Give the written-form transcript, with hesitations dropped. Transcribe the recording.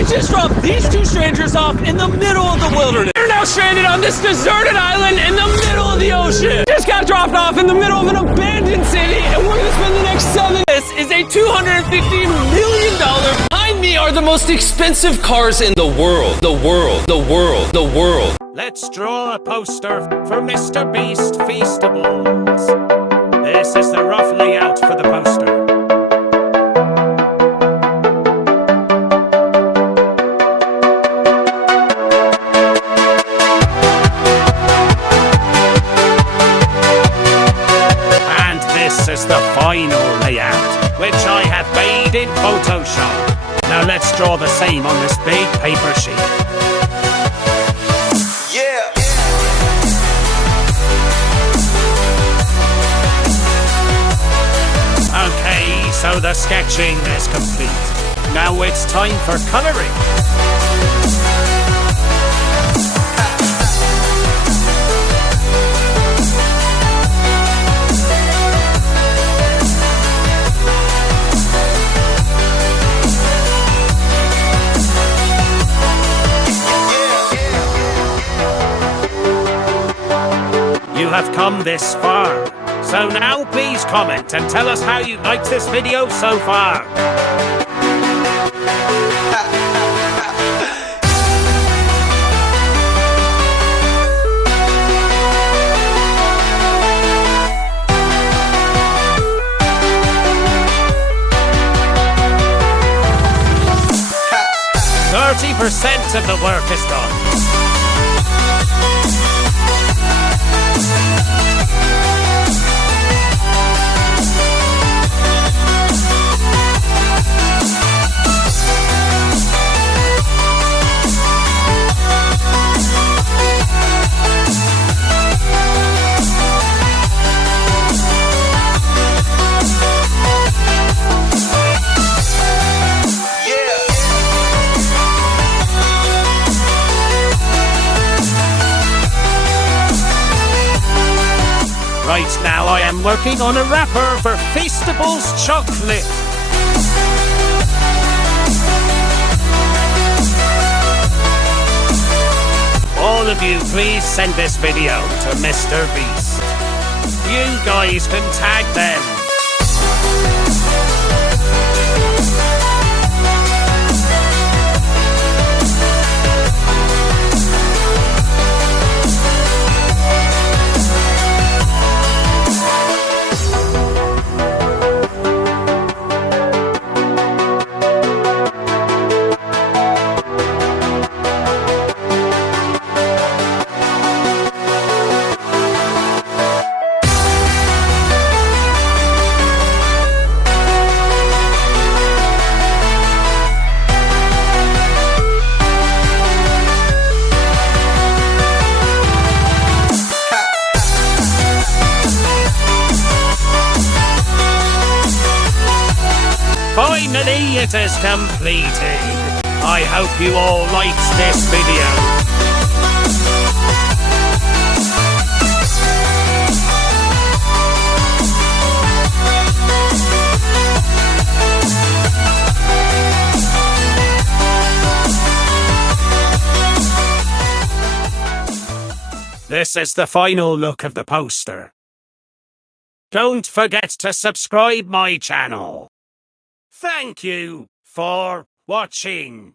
I just dropped these two strangers off in the middle of the wilderness. They're now stranded on this deserted island in the middle of the ocean. Just got dropped off in the middle of an abandoned city, and we're gonna spend the next 7. This is a $250 million. Behind me are the most expensive cars in the world. The world. Let's draw a poster for Mrbeast Feastables. This is the rough layout for the poster. And this is the final layout, which I have made in Photoshop. Now let's draw the same on this big paper sheet. Okay, so the sketching is complete. Now it's time for coloring. You have come this far. So now please comment and tell us how you liked this video so far. %30 of the work is done. Right now I am working on a wrapper for Feastables chocolate. All of you please send this video to Mrbeast. You guys can tag them. Finally, it is completed. I hope you all liked this video. This is the final look of the poster. Don't forget to subscribe my channel. Thank you for watching.